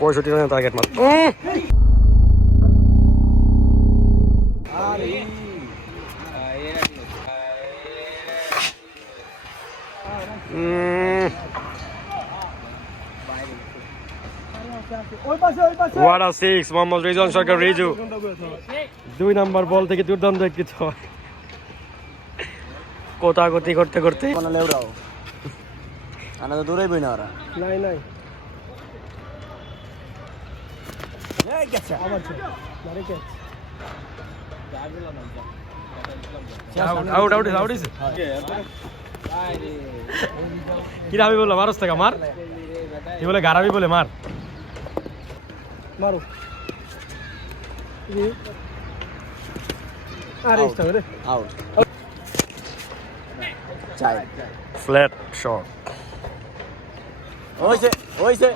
65 রানের টার্গেট মাত্র। What a six, Mohammad Rizon Sarkar Riju 2 number ball থেকে দুর্দান্ত একটি ছয়। কোতাগতি করতে করতে লেউরাও আনা তো দূরেই বই না ওরা নাই নাই এই গেছে আবার মারে ক্যাচ আউট আউট আউট ইস কি রাবি বললো মারস থেকে মার, কি বলে গারাবি বলে মার, মারো আরে ইস্তা রে আউট চাই ফ্ল্যাট শট। ওইছে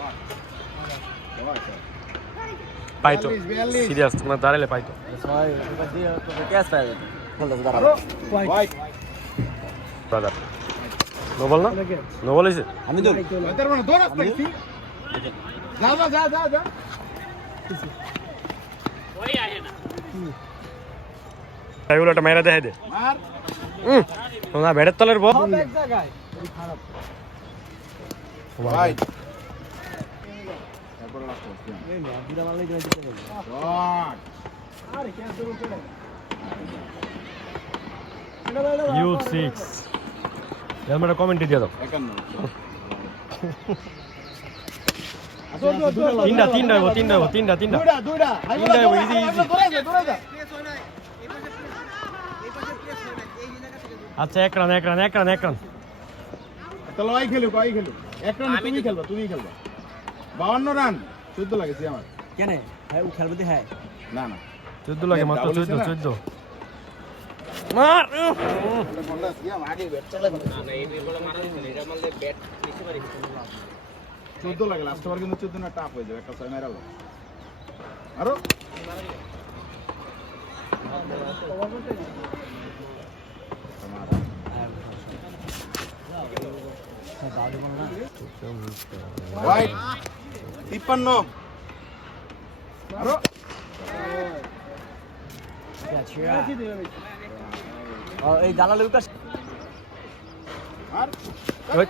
পাইতো সিরিয়াস তোমরা দাঁড়ালে পাইতো। ছয় ক্যাচ পাই খেলতে দাঁড়াও হোয়াইট ব্রাদার নো বল না, নো বল হইছে। আমি তো এগুলো একটা মেরা দেখাই দে তোমরা ব্যাটের তলের বল এক জায়গায় খারাপ ভাই এই না বিরা মারলে দিতে পারবে আরে ক্যাচ ধরে উঠে ইউ 6 আমরা কমেন্ট দিয়ে দাও। 51 তিনটা হবো তিনটা দুইটা ইজি ইজি। আচ্ছা এক রান তাহলে ওই খেলুক এক রান তুমি খেলবা 52 রান 14 লাগেছে আমার কেন হ্যাঁ ও খেলবে হ্যাঁ না না 14 লাগে মাত্র 14 মার আগে ব্যাট চালা না এই বলে মারা এটা মারলে ব্যাট বেশি পারি 14 লাগে লাস্ট ওভার কিন্তু 14 না টাফ হয়ে যাবে একটা ছয় মারালো আরো হোয়াইট 53 আরো এই দালাল উকাশ আর ওই